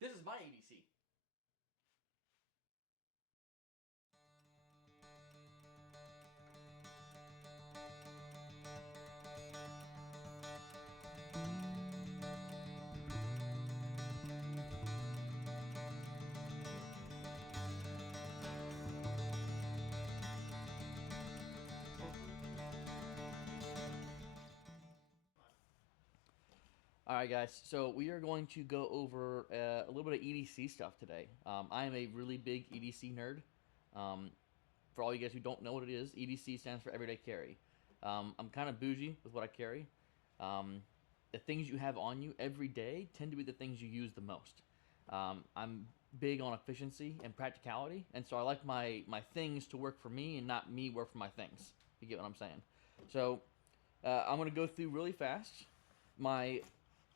This is my EDC. Alright guys, so we are going to go over a little bit of EDC stuff today. I am a really big EDC nerd. For all you guys who don't know what it is, EDC stands for Everyday Carry. I'm kind of bougie with what I carry. The things you have on you every day tend to be the things you use the most. I'm big on efficiency and practicality, and so I like my things to work for me and not me work for my things. You get what I'm saying? So I'm going to go through really fast my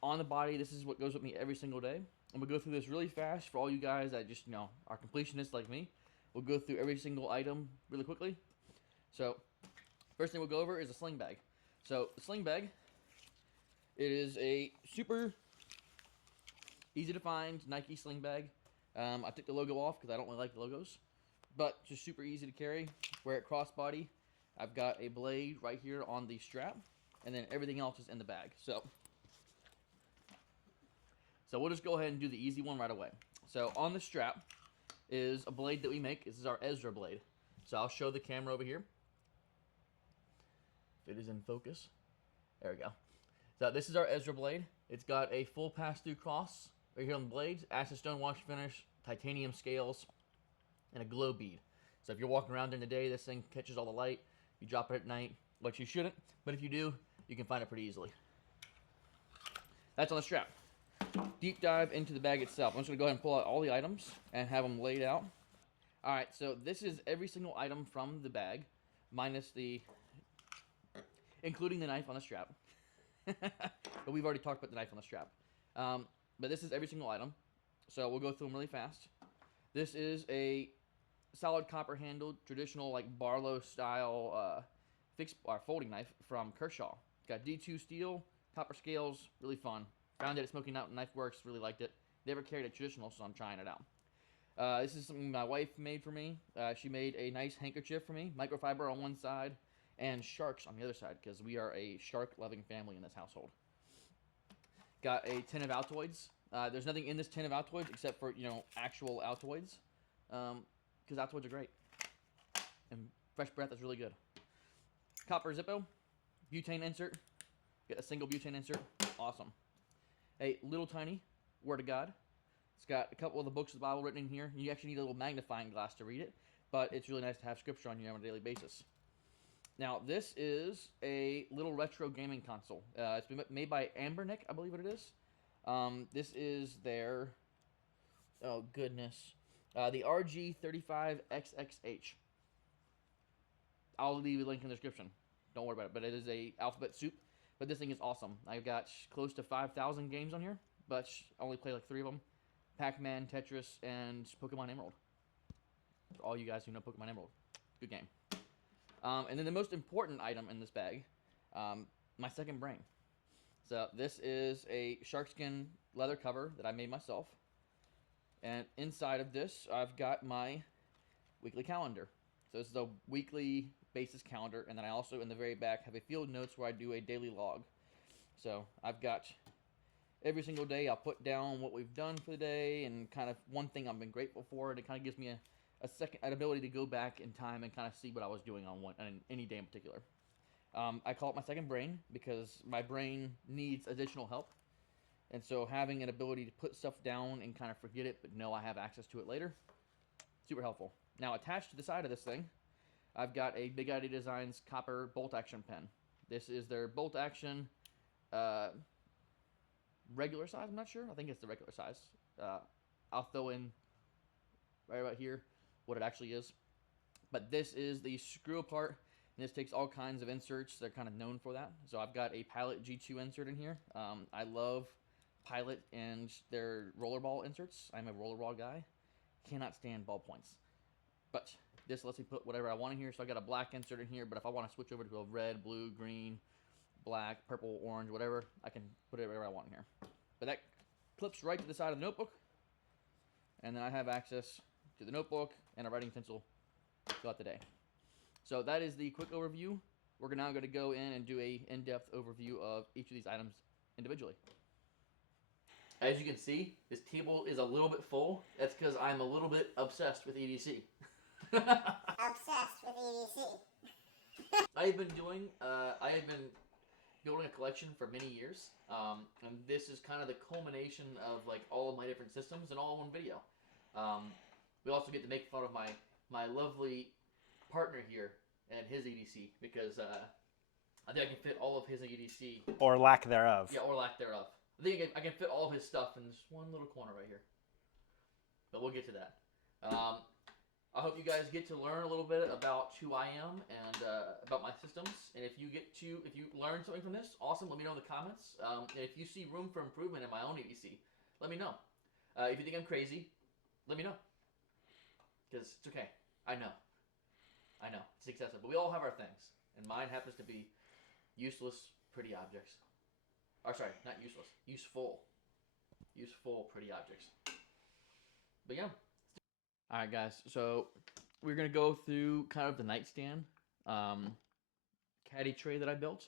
on the body. This is what goes with me every single day. I'm gonna go through this really fast for all you guys that just are completionists like me. We'll go through every single item really quickly. So first thing we'll go over is a sling bag. So the sling bag, it is a super easy to find Nike sling bag. I took the logo off because I don't really like the logos, but just super easy to carry. Wear it crossbody. I've got a blade right here on the strap, and then everything else is in the bag. So we'll just go ahead and do the easy one right away. So on the strap is a blade that we make. This is our Ezra blade. So I'll show the camera over here. If it is in focus. There we go. So this is our Ezra blade. It's got a full pass-through cross right here on the blades, acid stone wash finish, titanium scales, and a glow bead. So if you're walking around during the day, this thing catches all the light. You drop it at night, which you shouldn't, but if you do, you can find it pretty easily. That's on the strap. Deep dive into the bag itself. I'm just going to go ahead and pull out all the items and have them laid out. Alright, so this is every single item from the bag, minus including the knife on the strap. But we've already talked about the knife on the strap. But this is every single item, so we'll go through them really fast. This is a solid copper handled, traditional like Barlow style fixed or folding knife from Kershaw. Got D2 steel, copper scales, really fun. Found it at Smoky Mountain Knife Works, really liked it. Never carried a traditional, so I'm trying it out. This is something my wife made for me. She made a nice handkerchief for me, microfiber on one side, and sharks on the other side, because we are a shark-loving family in this household. Got a tin of Altoids. There's nothing in this tin of Altoids except for, actual Altoids, because Altoids are great. And fresh breath is really good. Copper Zippo, butane insert. Get a single butane insert. Awesome. A little tiny Word of God. It's got a couple of the books of the Bible written in here. You actually need a little magnifying glass to read it, but it's really nice to have scripture on you on a daily basis. Now, this is a little retro gaming console. It's been made by Ambernick, I believe it is. This is their, oh goodness, the RG35XXH. I'll leave a link in the description. Don't worry about it, but it is a alphabet soup. But this thing is awesome. I've got close to 5,000 games on here, but I only play like 3 of them. Pac-Man, Tetris, and Pokemon Emerald. For all you guys who know Pokemon Emerald. Good game. And then the most important item in this bag, my second brain. So this is a sharkskin leather cover that I made myself. And inside of this, I've got my weekly calendar. So this is a weekly basis calendar, and then I also, in the very back, have a field notes where I do a daily log. So I've got every single day I'll put down what we've done for the day and kind of one thing I've been grateful for, and it kind of gives me an ability to go back in time and kind of see what I was doing on any day in particular. I call it my second brain because my brain needs additional help, and so having an ability to put stuff down and kind of forget it but know I have access to it later, super helpful. Now attached to the side of this thing, I've got a B.I.D Designs copper bolt action pen. This is their bolt action regular size, I'm not sure. I think it's the regular size. I'll throw in right about here what it actually is. But this is the screw apart, and this takes all kinds of inserts. They're kind of known for that. So I've got a Pilot G2 insert in here. I love Pilot and their rollerball inserts. I'm a rollerball guy. Cannot stand ballpoints. But this lets me put whatever I want in here. So I got a black insert in here, but if I want to switch over to a red, blue, green, black, purple, orange, whatever, I can put it wherever I want in here. But that clips right to the side of the notebook. and then I have access to the notebook and a writing pencil throughout the day. So that is the quick overview. We're now going to go in and do a in-depth overview of each of these items individually. As you can see, this table is a little bit full. That's because I'm a little bit obsessed with EDC. Obsessed with EDC. I have been building a collection for many years, and this is kind of the culmination of like all of my different systems and all in one video. We also get to make fun of my lovely partner here and his EDC because I think I can fit all of his EDC. Or lack thereof. Yeah, or lack thereof. I think I can fit all of his stuff in this one little corner right here. But we'll get to that. I hope you guys get to learn a little bit about who I am and about my systems. And if you learn something from this, awesome. Let me know in the comments. And if you see room for improvement in my own EDC, let me know. If you think I'm crazy, let me know. Because it's okay. I know. It's excessive. But we all have our things. And mine happens to be useless, pretty objects. Or sorry, not useless. Useful. Useful, pretty objects. But yeah. Alright guys, so we're going to go through kind of the nightstand caddy tray that I built.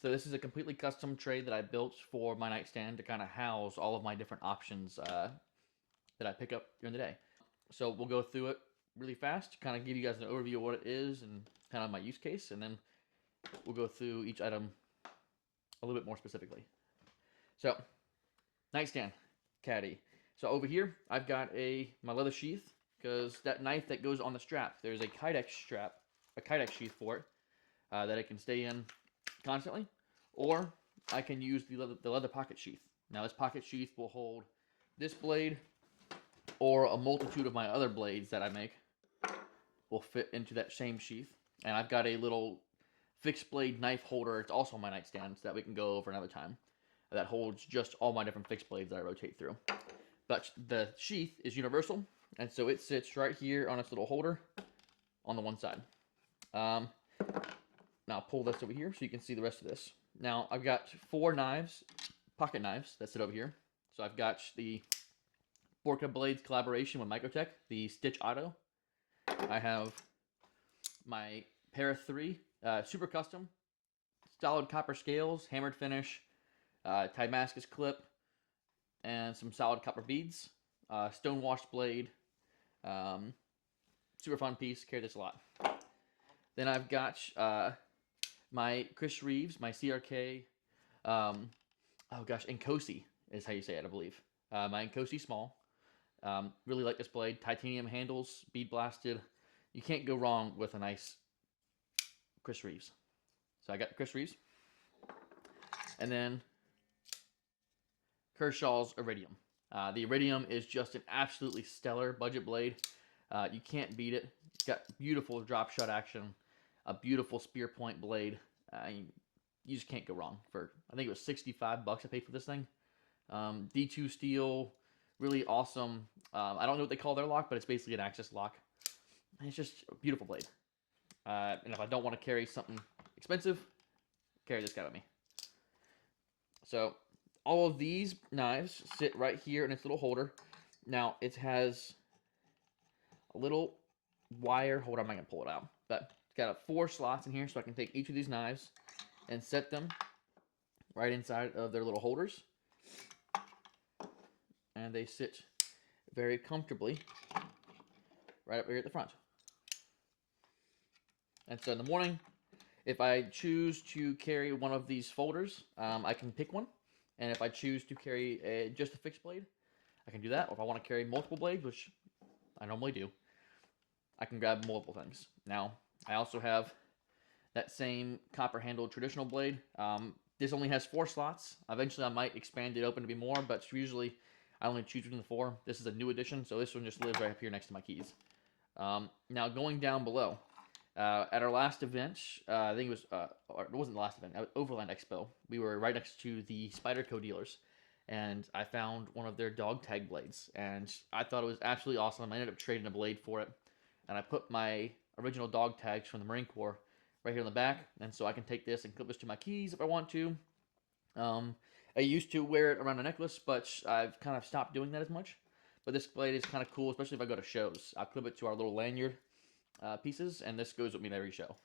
So this is a completely custom tray that I built for my nightstand to kind of house all of my different options that I pick up during the day. So we'll go through it really fast, kind of give you guys an overview of what it is and kind of my use case, and then we'll go through each item a little bit more specifically. So, nightstand caddy. So over here, I've got my leather sheath, because that knife that goes on the strap, there's a Kydex strap, a Kydex sheath for it, that it can stay in constantly, or I can use the leather pocket sheath. Now this pocket sheath will hold this blade, or a multitude of my other blades that I make will fit into that same sheath. And I've got a little fixed blade knife holder, it's also on my nightstand, so that we can go over another time, that holds just all my different fixed blades that I rotate through. But the sheath is universal, and so it sits right here on its little holder on the one side. Now I'll pull this over here so you can see the rest of this. Now I've got 4 knives, pocket knives, that sit over here. So I've got the Borka Blades collaboration with Microtech, the Stitch Auto. I have my Para 3 super custom, solid copper scales, hammered finish, Damascus clip, and some solid copper beads, stone washed blade, super fun piece, carry this a lot. Then I've got my Chris Reeves, my CRK, Nkosi is how you say it, I believe. My Nkosi small. Really like this blade. Titanium handles, bead blasted. You can't go wrong with a nice Chris Reeves. So I got Chris Reeves. And then Kershaw's Iridium. The Iridium is just an absolutely stellar budget blade. You can't beat it. It's got beautiful drop shot action, a beautiful spear point blade. You just can't go wrong. For I think it was $65 I paid for this thing. D2 steel, really awesome. I don't know what they call their lock, but it's basically an access lock. And it's just a beautiful blade. And if I don't want to carry something expensive, carry this guy with me. So all of these knives sit right here in its little holder. Now it has a little wire. Hold on, I'm not gonna pull it out, but it's got 4 slots in here, so I can take each of these knives and set them right inside of their little holders, and they sit very comfortably right up here at the front. And so in the morning, if I choose to carry one of these folders, I can pick one. And if I choose to carry just a fixed blade, I can do that. Or if I want to carry multiple blades, which I normally do, I can grab multiple things. Now, I also have that same copper-handled traditional blade. This only has 4 slots. Eventually, I might expand it open to be more, but usually I only choose between the 4. This is a new addition, so this one just lives right up here next to my keys. Now, going down below, at our last event, I think it was, or it wasn't the last event, Overland Expo, we were right next to the Spyderco dealers, and I found one of their dog tag blades, and I thought it was absolutely awesome. I ended up trading a blade for it, and I put my original dog tags from the Marine Corps right here on the back, and so I can take this and clip this to my keys if I want to. I used to wear it around a necklace, but I've kind of stopped doing that as much. But this blade is kind of cool, especially if I go to shows. I'll clip it to our little lanyard pieces, and this goes with me to every show.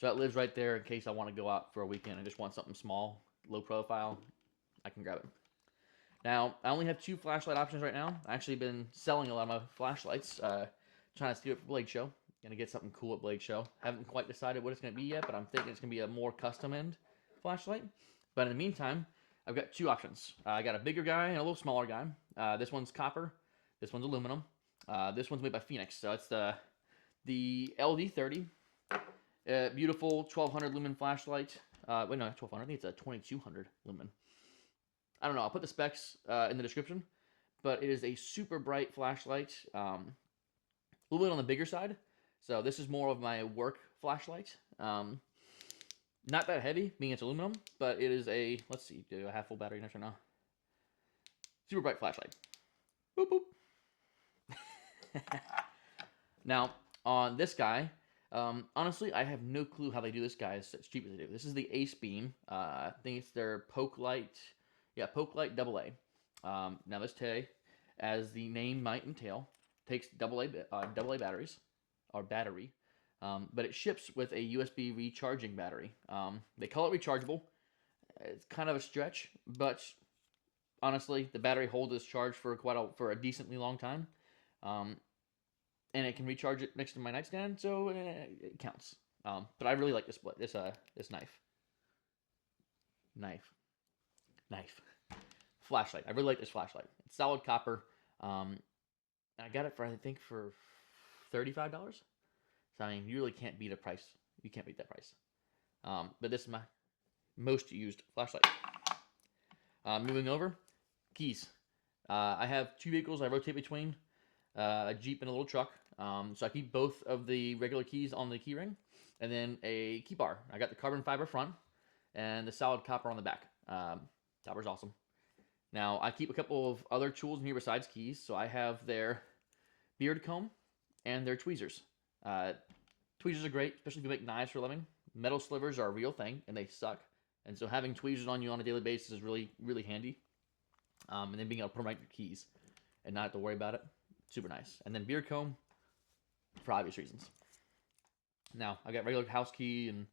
So that lives right there in case I want to go out for a weekend and just want something small, low profile. I can grab it. Now, I only have 2 flashlight options right now. I've actually been selling a lot of my flashlights, trying to steal it for Blade Show. Gonna get something cool at Blade Show. Haven't quite decided what it's gonna be yet, but I'm thinking it's gonna be a more custom end flashlight. But in the meantime, I've got 2 options. I got a bigger guy and a little smaller guy. This one's copper. This one's aluminum. This one's made by Phoenix, so it's the LD30. Beautiful 1200 lumen flashlight. Wait, no, not 1200. I think it's a 2200 lumen. I don't know. I'll put the specs in the description. But it is a super bright flashlight. A little bit on the bigger side. So this is more of my work flashlight. Not that heavy, being it's aluminum, but it is a, let's see, do I have full battery next right now? Super bright flashlight. Boop, boop. Now, on this guy, honestly, I have no clue how they do this guy as cheap as they do. This is the Ace Beam. I think it's their Poke Light. Yeah, Poke Light AA. Now this today, as the name might entail, takes AA batteries, or battery, but it ships with a USB recharging battery. They call it rechargeable. It's kind of a stretch, but honestly, the battery holds its charge for a decently long time. And it can recharge it next to my nightstand, so it counts. But I really like this knife. Flashlight. I really like this flashlight. It's solid copper. I got it for, I think, for $35. So, I mean, you really can't beat a price. You can't beat that price. But this is my most used flashlight. Moving over, keys. I have 2 vehicles I rotate between, a Jeep and a little truck. So I keep both of the regular keys on the key ring, and then a key bar. I got the carbon fiber front and the solid copper on the back. Copper's awesome. Now, I keep a couple of other tools in here besides keys. So I have their beard comb and their tweezers. Tweezers are great, especially if you make knives for a living. Metal slivers are a real thing, and they suck. And so having tweezers on you on a daily basis is really, really handy. And then being able to put them right in your keys and not have to worry about it. Super nice. And then beard comb for obvious reasons. Now, I've got regular house key and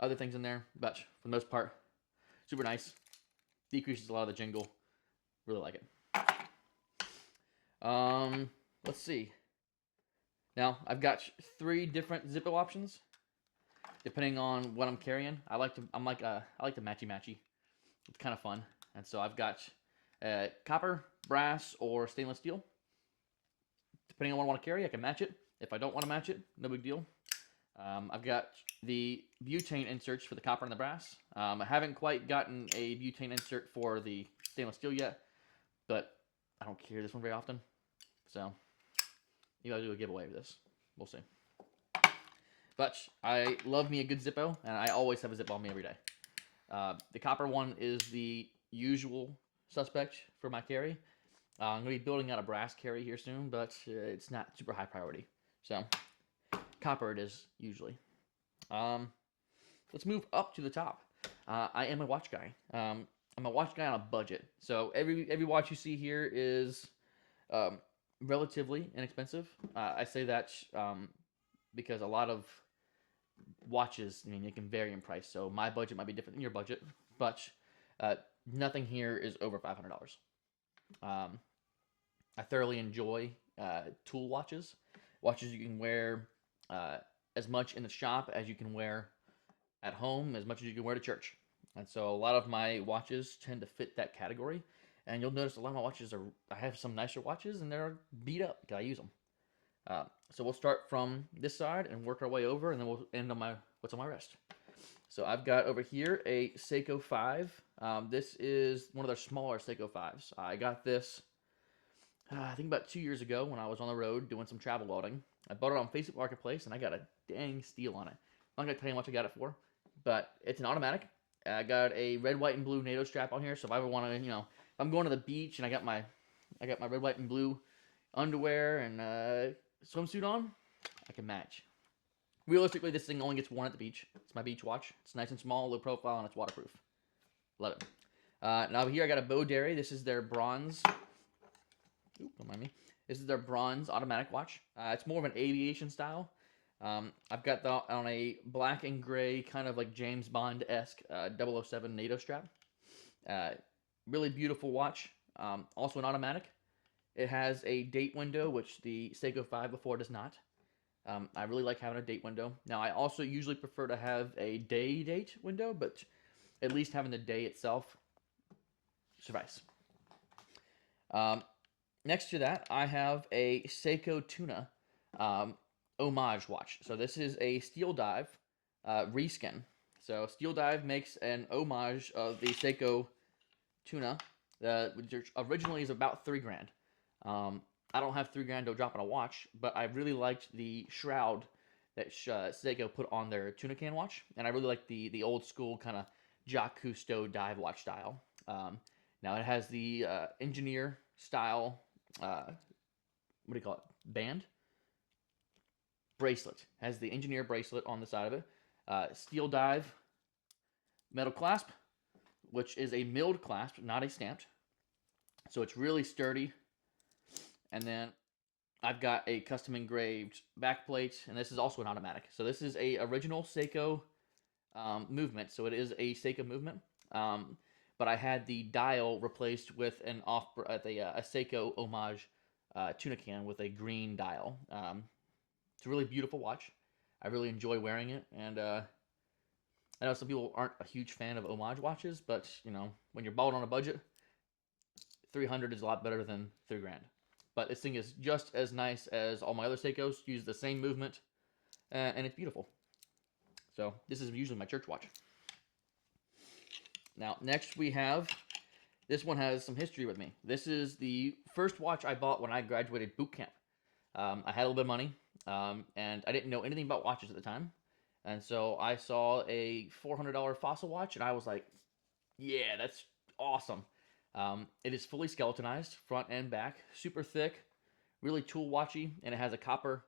other things in there, but for the most part, super nice. Decreases a lot of the jingle. Really like it. Let's see. Now, I've got 3 different Zippo options, depending on what I'm carrying. I like the matchy-matchy. It's kind of fun. And so I've got copper, brass, or stainless steel. Depending on what I want to carry, I can match it. If I don't want to match it, no big deal. I've got the butane inserts for the copper and the brass. I haven't quite gotten a butane insert for the stainless steel yet, but I don't carry this one very often. So, maybe I'll do a giveaway of this. We'll see. But I love me a good Zippo, and I always have a Zippo on me every day. The copper one is the usual suspect for my carry. I'm going to be building out a brass carry here soon, but it's not super high priority. So, copper it is, usually. Let's move up to the top. I am a watch guy. I'm a watch guy on a budget. So, every watch you see here is relatively inexpensive. I say that because a lot of watches, I mean, it can vary in price. So, my budget might be different than your budget, but nothing here is over $500. I thoroughly enjoy tool watches. Watches you can wear as much in the shop as you can wear at home, as much as you can wear to church. And so a lot of my watches tend to fit that category. And you'll notice a lot of my watches I have some nicer watches and they're beat up because I use them. So we'll start from this side and work our way over, and then we'll end on what's on my wrist. So I've got over here a Seiko 5. This is one of their smaller Seiko 5s. I got this, I think about 2 years ago when I was on the road doing some travel welding. I bought it on Facebook Marketplace, and I got a dang steal on it. I'm not going to tell you how much I got it for, but it's an automatic. I got a red, white, and blue NATO strap on here, so if I ever want to, if I'm going to the beach and I got my red, white, and blue underwear and swimsuit on, I can match. Realistically, this thing only gets worn at the beach. It's my beach watch. It's nice and small, low profile, and it's waterproof. Love it. Now over here I got a Boderry. This is their bronze. Oop, don't mind me. This is their bronze automatic watch. It's more of an aviation style. I've got that on a black and gray, kind of like James Bond-esque 007 NATO strap. Uh, really beautiful watch. Also an automatic. It has a date window, which the Seiko 5 before does not. I really like having a date window. Now, I also usually prefer to have a day date window, but at least having the day itself suffice. Next to that, I have a Seiko Tuna homage watch. So this is a Steel Dive reskin. So Steel Dive makes an homage of the Seiko Tuna, which originally is about $3,000. I don't have $3,000 to drop on a watch, but I really liked the shroud that Seiko put on their tuna can watch, and I really like the old school kind of Jacques Cousteau dive watch style. Now it has the engineer style, what do you call it? Band? Bracelet. Has the engineer bracelet on the side of it. Steel Dive metal clasp, which is a milled clasp, not a stamped. So it's really sturdy. And then I've got a custom engraved backplate, and this is also an automatic. So this is a original Seiko movement. So it is a Seiko movement. But I had the dial replaced with a Seiko homage tuna can with a green dial. It's a really beautiful watch. I really enjoy wearing it, and I know some people aren't a huge fan of homage watches, but you know, when you're balling on a budget, 300 is a lot better than $3,000. But this thing is just as nice as all my other Seikos. Use the same movement, and it's beautiful. So this is usually my church watch. Now, next we have, this one has some history with me. This is the first watch I bought when I graduated boot camp. I had a little bit of money, and I didn't know anything about watches at the time. And so I saw a $400 Fossil watch, and I was like, yeah, that's awesome. It is fully skeletonized, front and back, super thick, really tool watchy, and it has a copper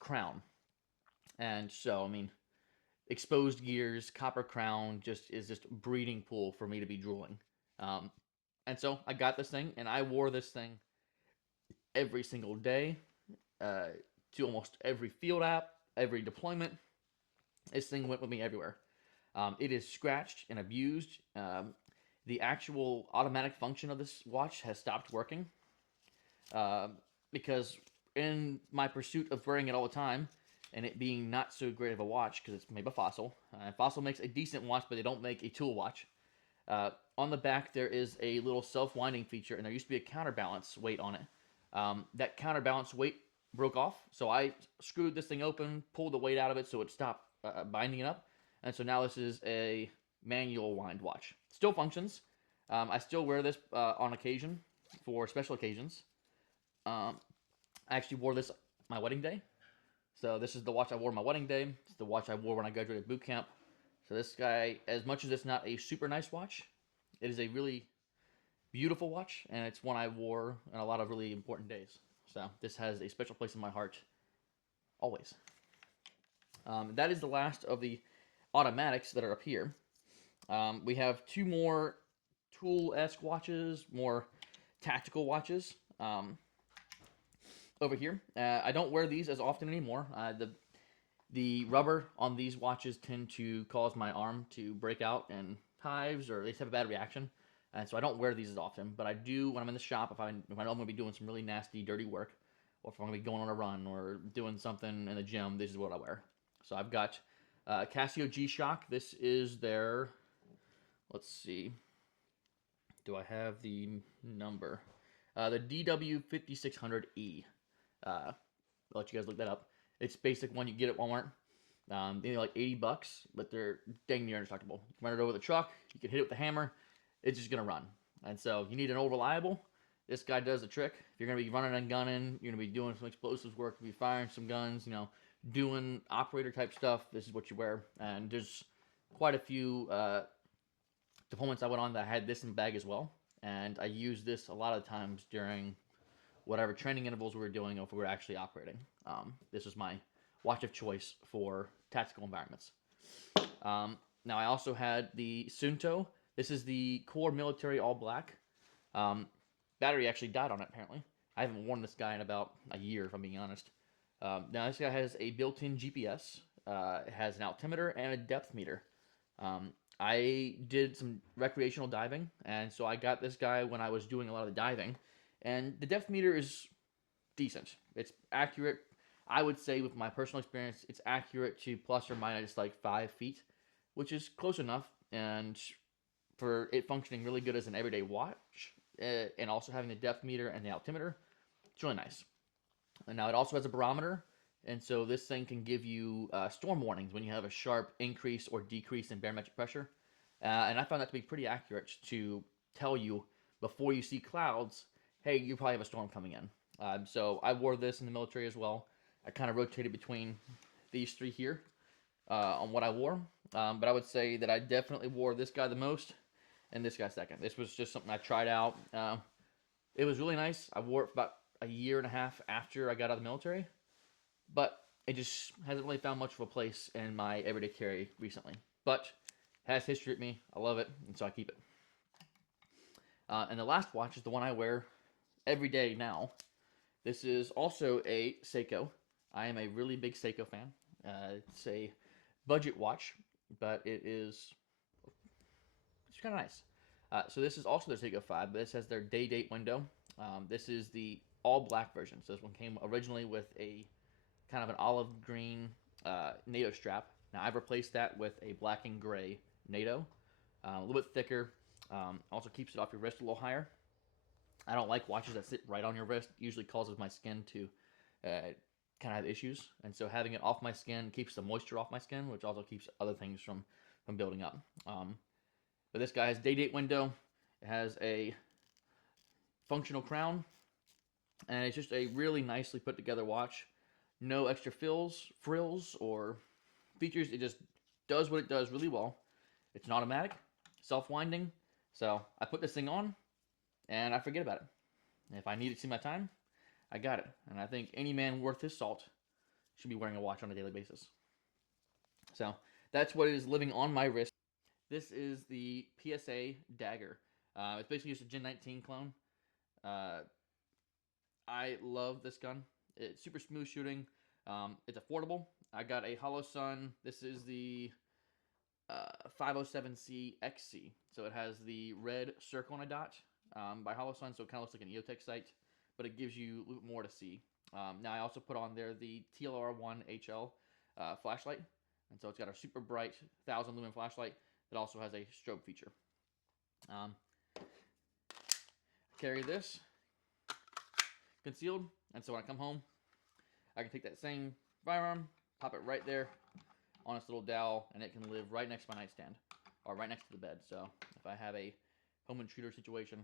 crown. And so, I mean, exposed gears, copper crown is just breeding pool for me to be drooling. And so I got this thing, and I wore this thing every single day to almost every field app, every deployment. This thing went with me everywhere. It is scratched and abused. The actual automatic function of this watch has stopped working because in my pursuit of wearing it all the time and it being not so great of a watch because it's made by Fossil. Fossil makes a decent watch, but they don't make a tool watch. On the back, there is a little self-winding feature, and there used to be a counterbalance weight on it. That counterbalance weight broke off, so I screwed this thing open, pulled the weight out of it so it stopped binding it up, and so now this is a manual wind watch. Still functions. I still wear this on occasion for special occasions. I actually wore this my wedding day. So this is the watch I wore my wedding day. It's the watch I wore when I graduated boot camp. So this guy, as much as it's not a super nice watch, it is a really beautiful watch, and it's one I wore on a lot of really important days. So this has a special place in my heart, always. That is the last of the automatics that are up here. We have two more tool-esque watches, more tactical watches over here. I don't wear these as often anymore. The rubber on these watches tend to cause my arm to break out in hives, or at least have a bad reaction. And so I don't wear these as often, but I do when I'm in the shop, if I know I'm going to be doing some really nasty, dirty work, or if I'm going to be going on a run or doing something in the gym, this is what I wear. So I've got Casio G-Shock. This is their, let's see, do I have the number? The DW5600E. I'll let you guys look that up. It's basic one you get at Walmart. They're like $80, but they're dang near indestructible. You can run it over the truck. You can hit it with a hammer. It's just gonna run. And so you need an old reliable. This guy does the trick. If you're gonna be running and gunning, you're gonna be doing some explosives work, you'll be firing some guns, you know, doing operator type stuff. This is what you wear. And there's quite a few deployments I went on that had this in the bag as well. And I used this a lot of times during whatever training intervals we were doing, or if we were actually operating. This was my watch of choice for tactical environments. Now I also had the Sunto. This is the Core Military All Black. battery actually died on it, apparently. I haven't worn this guy in about a year, if I'm being honest. Now, this guy has a built-in GPS. It has an altimeter and a depth meter. I did some recreational diving, and so I got this guy when I was doing a lot of the diving. And the depth meter is decent. It's accurate. I would say, with my personal experience, it's accurate to plus or minus like 5 feet, which is close enough. And for it functioning really good as an everyday watch, and also having the depth meter and the altimeter, it's really nice. And now it also has a barometer, and so this thing can give you storm warnings when you have a sharp increase or decrease in barometric pressure. And I found that to be pretty accurate to tell you before you see clouds, hey, you probably have a storm coming in. So I wore this in the military as well. I kind of rotated between these three here on what I wore. But I would say that I definitely wore this guy the most and this guy second. This was just something I tried out. It was really nice. I wore it for about a year and a half after I got out of the military. But it just hasn't really found much of a place in my everyday carry recently. But it has history with me. I love it, and so I keep it. And the last watch is the one I wear every day now. This is also a Seiko. I am a really big Seiko fan. It's a budget watch, but it's kind of nice. So this is also their Seiko 5, but this has their day date window. This is the all black version. So this one came originally with a kind of an olive green NATO strap. Now I've replaced that with a black and gray NATO, a little bit thicker. Also keeps it off your wrist a little higher. I don't like watches that sit right on your wrist. It usually causes my skin to kind of have issues, and so having it off my skin keeps the moisture off my skin, which also keeps other things from building up. But this guy has day date window. It has a functional crown, and it's just a really nicely put together watch. No extra frills, or features. It just does what it does really well. It's an automatic, self-winding. So I put this thing on, and I forget about it. And if I need to see my time, I got it. And I think any man worth his salt should be wearing a watch on a daily basis. So that's what is living on my wrist. This is the PSA Dagger. It's basically just a Gen 19 clone. I love this gun. It's super smooth shooting. It's affordable. I got a Holosun. This is the 507C XC. So it has the red circle and a dot by Holosun, so it kind of looks like an EOTech sight, but it gives you a little bit more to see. Now I also put on there the TLR1 HL flashlight, and so it's got a super bright 1000 lumen flashlight that also has a strobe feature. Carry this concealed, and so when I come home, I can take that same firearm, pop it right there on its little dowel, and it can live right next to my nightstand, or right next to the bed. So if I have a home intruder situation,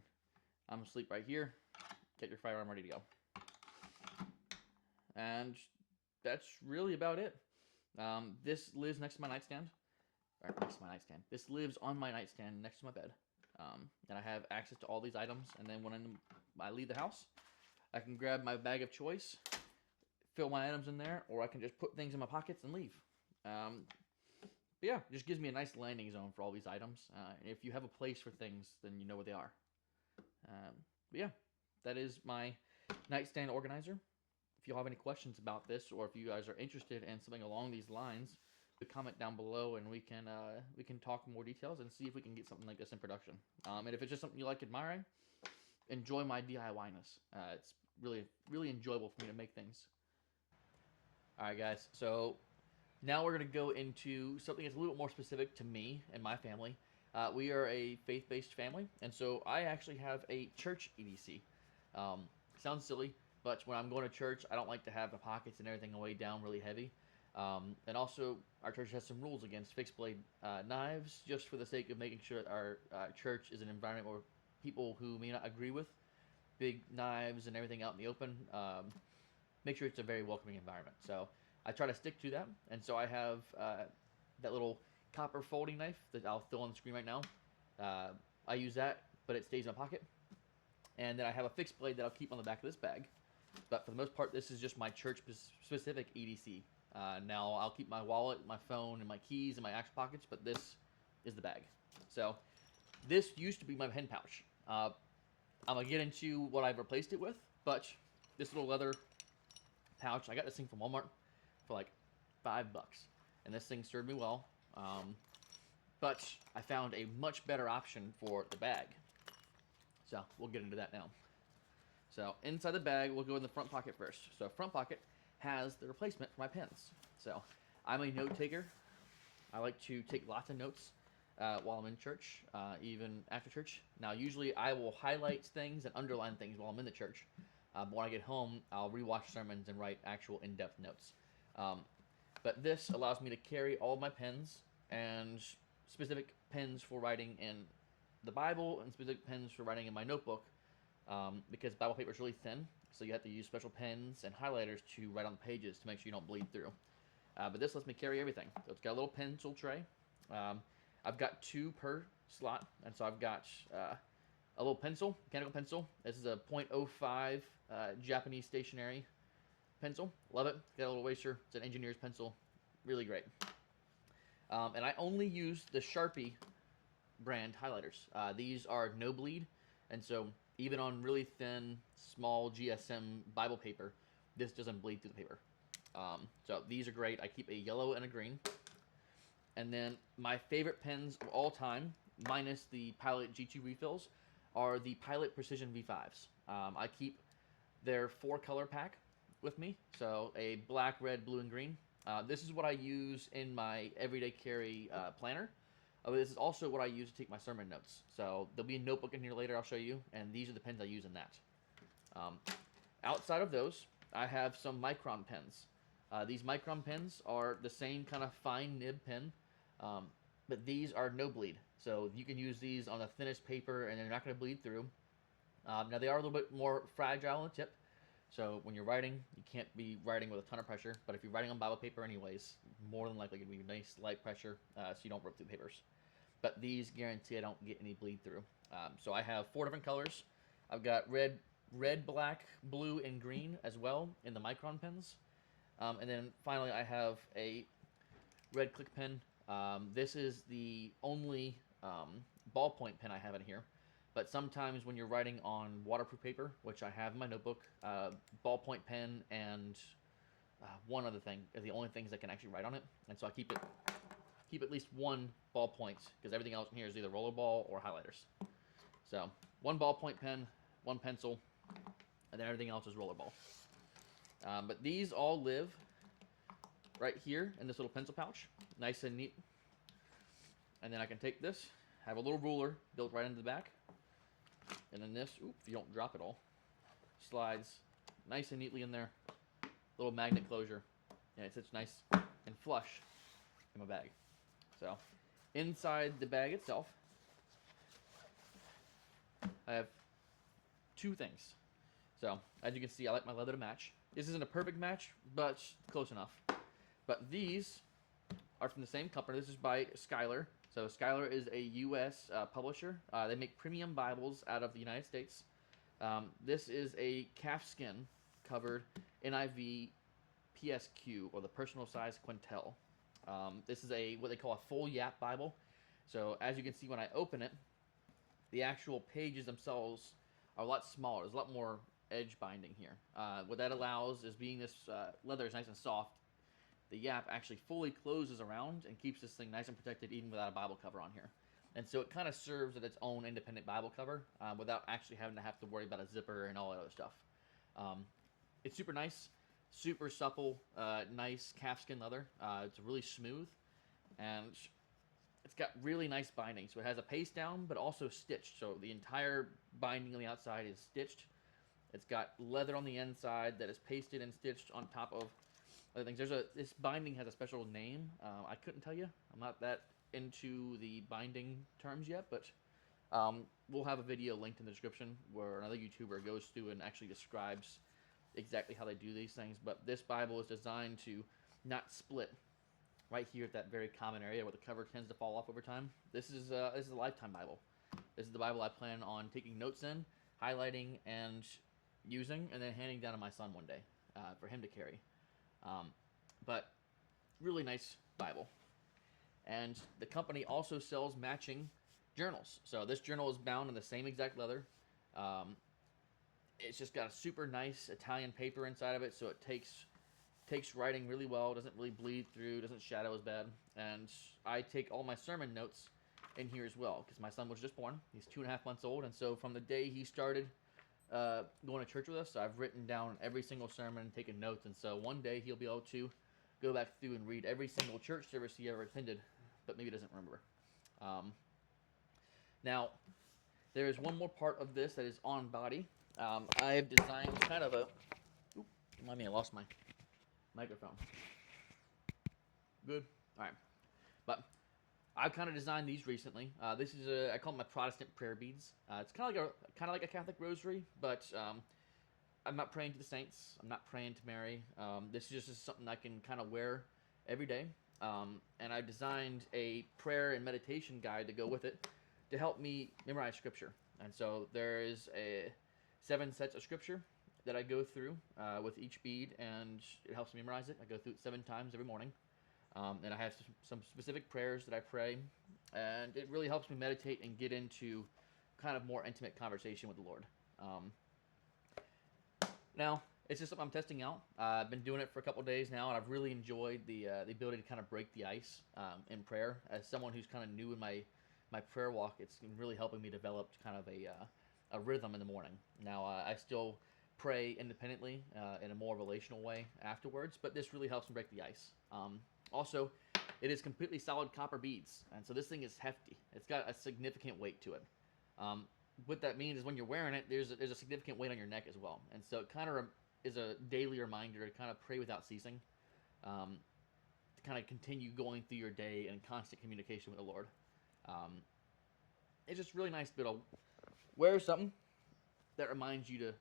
I'm asleep right here, get your firearm ready to go. And that's really about it. This lives next to my nightstand. Or next to my nightstand. This lives on my nightstand next to my bed. And I have access to all these items. And then when I leave the house, I can grab my bag of choice, fill my items in there, or I can just put things in my pockets and leave. But yeah, it just gives me a nice landing zone for all these items. And if you have a place for things, then you know where they are. But yeah, that is my nightstand organizer. If you have any questions about this, or if you guys are interested in something along these lines, comment down below, and we can talk more details and see if we can get something like this in production. And if it's just something you like admiring, enjoy my DIY-ness. It's really enjoyable for me to make things. All right, guys. So now we're going to go into something that's a little bit more specific to me and my family. We are a faith-based family, and so I actually have a church EDC. Sounds silly, but when I'm going to church, I don't like to have the pockets and everything weighed down really heavy. And also, our church has some rules against fixed blade knives, just for the sake of making sure that our church is an environment where people who may not agree with big knives and everything out in the open, make sure it's a very welcoming environment. So I try to stick to that, and so I have that little copper folding knife that I'll throw on the screen right now. I use that, but it stays in my pocket. And then I have a fixed blade that I'll keep on the back of this bag. But for the most part, this is just my church-specific EDC. Now, I'll keep my wallet, my phone, and my keys in my actual pockets, but this is the bag. So, this used to be my pen pouch. I'm going to get into what I've replaced it with, but this little leather pouch, I got this thing from Walmart for like $5, and this thing served me well. But I found a much better option for the bag. So we'll get into that now. So inside the bag, we'll go in the front pocket first. So front pocket has the replacement for my pens. So I'm a note taker. I like to take lots of notes while I'm in church, even after church. Now usually I will highlight things and underline things while I'm in the church. But when I get home, I'll rewatch sermons and write actual in-depth notes. But this allows me to carry all of my pens and specific pens for writing in the Bible and specific pens for writing in my notebook, because Bible paper is really thin, so you have to use special pens and highlighters to write on the pages to make sure you don't bleed through. But this lets me carry everything. So it's got a little pencil tray. I've got 2 per slot, and so I've got a little pencil, mechanical pencil. This is a .05 Japanese stationary pencil. Love it. It's got a little eraser. It's an engineer's pencil. Really great. And I only use the Sharpie brand highlighters. These are no bleed, and so even on really thin, small GSM Bible paper, this doesn't bleed through the paper. So these are great. I keep a yellow and a green. And then my favorite pens of all time, minus the Pilot G2 refills, are the Pilot Precision V5s. I keep their 4-color pack with me, so a black, red, blue, and green. This is what I use in my everyday carry planner. This is also what I use to take my sermon notes. So there'll be a notebook in here later I'll show you, and these are the pens I use in that. Outside of those, I have some Micron pens. These Micron pens are the same kind of fine nib pen, but these are no bleed. So you can use these on the thinnest paper and they're not going to bleed through. Now they are a little bit more fragile on the tip. So when you're writing, you can't be writing with a ton of pressure. But if you're writing on Bible paper anyways, more than likely going to be nice light pressure, so you don't rip through the papers. But these guarantee I don't get any bleed through. So I have 4 different colors. I've got red, black, blue, and green as well in the Micron pens. And then finally I have a red click pen. This is the only ballpoint pen I have in here. But sometimes when you're writing on waterproof paper, which I have in my notebook, ballpoint pen and one other thing are the only things that can actually write on it. And so I keep at least 1 ballpoint, because everything else in here is either rollerball or highlighters. So 1 ballpoint pen, 1 pencil, and then everything else is rollerball. But these all live right here in this little pencil pouch, nice and neat. And then I can take this, have a little ruler built right into the back, and then this, you don't drop it all, slides nice and neatly in there. Little magnet closure, and it sits nice and flush in my bag. So inside the bag itself, I have 2 things. So as you can see, I like my leather to match. This isn't a perfect match, but close enough. But these are from the same company. This is by Schuyler. So Schuyler is a U.S. Publisher. They make premium Bibles out of the United States. This is a calfskin covered NIV PSQ, or the personal size quintel. This is what they call a full yap Bible. So as you can see when I open it, the actual pages themselves are a lot smaller. There's a lot more edge binding here. What that allows is, being this leather is nice and soft, the yap actually fully closes around and keeps this thing nice and protected even without a Bible cover on here. And so it kind of serves as its own independent Bible cover without actually having to have to worry about a zipper and all that other stuff. It's super nice, super supple, nice calfskin leather. It's really smooth, and it's got really nice binding. So it has a paste down, but also stitched. So the entire binding on the outside is stitched. It's got leather on the inside that is pasted and stitched on top of other things. This binding has a special name. I couldn't tell you. I'm not that into the binding terms yet, but we'll have a video linked in the description where another YouTuber goes through and actually describes exactly how they do these things. But this Bible is designed to not split right here at that very common area where the cover tends to fall off over time. This is a lifetime Bible. This is the Bible I plan on taking notes in, highlighting, and using, and then handing down to my son one day for him to carry. But really nice Bible. And the company also sells matching journals. So this journal is bound in the same exact leather It's just got a super nice Italian paper inside of it, so it takes writing really well. Doesn't really bleed through. Doesn't shadow as bad. And I take all my sermon notes in here as well because my son was just born. He's 2.5 months old, and so from the day he started going to church with us, I've written down every single sermon and taken notes. And so one day he'll be able to go back through and read every single church service he ever attended, but maybe doesn't remember. Now, there is one more part of this that is on body. I have designed kind of a... Oop, remind me I lost my microphone. Good? All right. But I've kind of designed these recently. This is I call them my Protestant prayer beads. It's kind of like a Catholic rosary, but I'm not praying to the saints. I'm not praying to Mary. This is just something I can kind of wear every day. And I've designed a prayer and meditation guide to go with it to help me memorize scripture. And so there is 7 sets of scripture that I go through with each bead, and it helps me memorize it. I go through it 7 times every morning. And I have some specific prayers that I pray, and it really helps me meditate and get into kind of more intimate conversation with the Lord. Now, it's just something I'm testing out. I've been doing it for a couple days now, and I've really enjoyed the ability to kind of break the ice in prayer. As someone who's kind of new in my prayer walk, it's been really helping me develop kind of a rhythm in the morning. Now, I still pray independently in a more relational way afterwards, but this really helps me break the ice. Also, it is completely solid copper beads, and so this thing is hefty. It's got a significant weight to it. What that means is when you're wearing it, there's a significant weight on your neck as well, and so it kind of is a daily reminder to kind of pray without ceasing, to kind of continue going through your day in constant communication with the Lord. It's just really nice to be able to wear something that reminds you to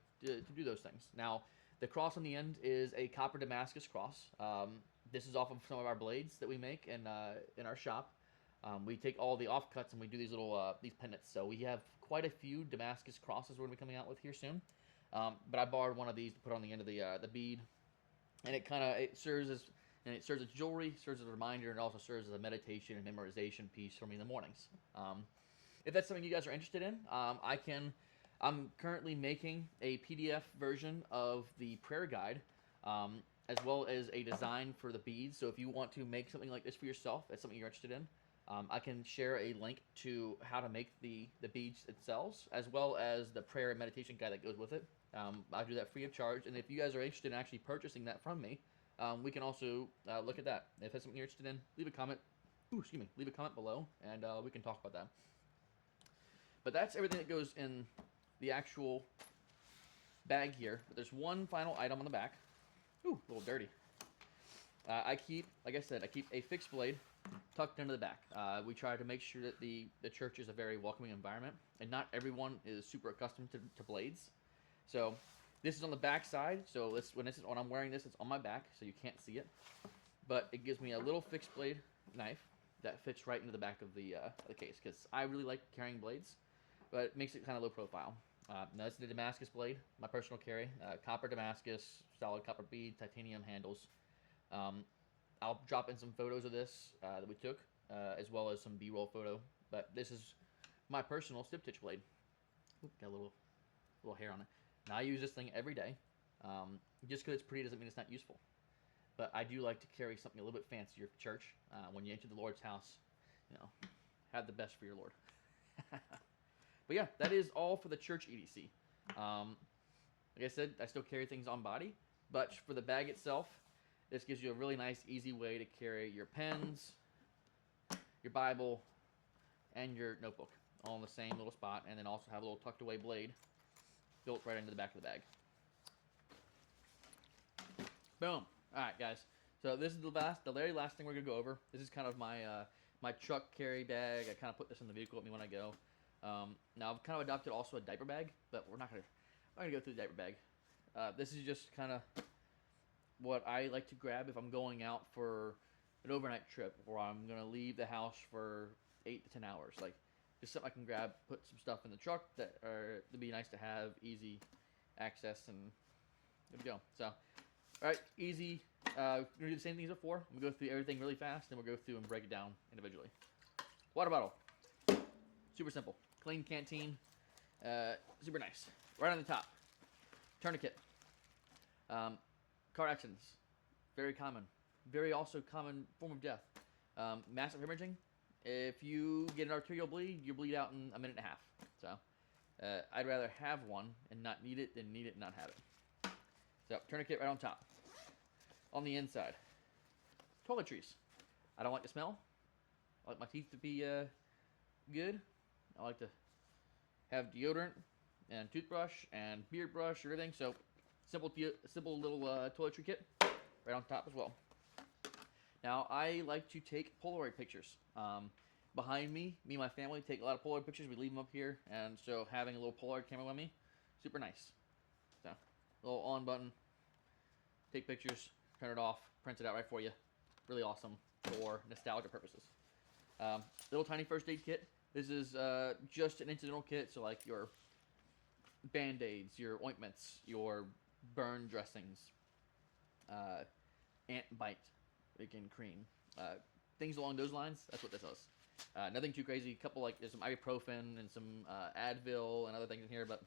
do those things. Now, the cross on the end is a copper Damascus cross. This is off of some of our blades that we make in our shop. We take all the offcuts and we do these little these pendants. So we have quite a few Damascus crosses we're going to be coming out with here soon. But I borrowed one of these to put on the end of the bead, and it serves as jewelry, serves as a reminder, and also serves as a meditation and memorization piece for me in the mornings. If that's something you guys are interested in, I'm currently making a PDF version of the prayer guide, as well as a design for the beads. So if you want to make something like this for yourself, that's something you're interested in, I can share a link to how to make the beads themselves, as well as the prayer and meditation guide that goes with it. I do that free of charge, and if you guys are interested in actually purchasing that from me, we can also look at that. If that's something you're interested in, leave a comment. Leave a comment below, and we can talk about that. But that's everything that goes in the actual bag here. But there's one final item on the back. Ooh, a little dirty. I keep a fixed blade tucked into the back. We try to make sure that the church is a very welcoming environment, and not everyone is super accustomed to blades. So this is on the back side. So when I'm wearing this, it's on my back, so you can't see it. But it gives me a little fixed blade knife that fits right into the back of the case, because I really like carrying blades, but it makes it kind of low profile. Now this is the Damascus blade, my personal carry, copper Damascus, solid copper bead, titanium handles. I'll drop in some photos of this that we took, as well as some B-roll photo. But this is my personal snip stitch blade. Ooh, got a little hair on it. Now I use this thing every day. Just because it's pretty doesn't mean it's not useful. But I do like to carry something a little bit fancier for church. When you enter the Lord's house, have the best for your Lord. But yeah, that is all for the church EDC. Like I said, I still carry things on body, but for the bag itself, this gives you a really nice, easy way to carry your pens, your Bible, and your notebook all in the same little spot, and then also have a little tucked away blade built right into the back of the bag. Boom. All right, guys. So this is the very last thing we're gonna go over. This is kind of my my truck carry bag. I kind of put this in the vehicle with me when I go. Now I've kind of adopted also a diaper bag, but I'm not gonna go through the diaper bag. This is just kind of what I like to grab if I'm going out for an overnight trip, or I'm gonna leave the house for 8 to 10 hours. Like, just something I can grab, put some stuff in the truck that would be nice to have, easy access, and good to go. So, all right, easy. We're gonna do the same things before. I'm gonna go through everything really fast, then we'll go through and break it down individually. Water bottle. Super simple. Clean canteen. Super nice. Right on the top, tourniquet. Car accidents, very common. Very also common form of death. Massive hemorrhaging. If you get an arterial bleed, you bleed out in a minute and a half. So I'd rather have one and not need it than need it and not have it. So tourniquet right on top. On the inside, toiletries. I don't like the smell. I like my teeth to be good. I like to have deodorant and toothbrush and beard brush, everything. So simple little toiletry kit right on top as well. Now I like to take Polaroid pictures. Behind me and my family take a lot of Polaroid pictures. We leave them up here, and so having a little Polaroid camera with me, super nice. So little on button, take pictures, turn it off, prints it out right for you. Really awesome for nostalgia purposes. Little tiny first aid kit. This is just an incidental kit, so like your band-aids, your ointments, your burn dressings, ant bite freaking cream, things along those lines. That's what this is. Nothing too crazy. Couple like there's some ibuprofen and some Advil and other things in here, but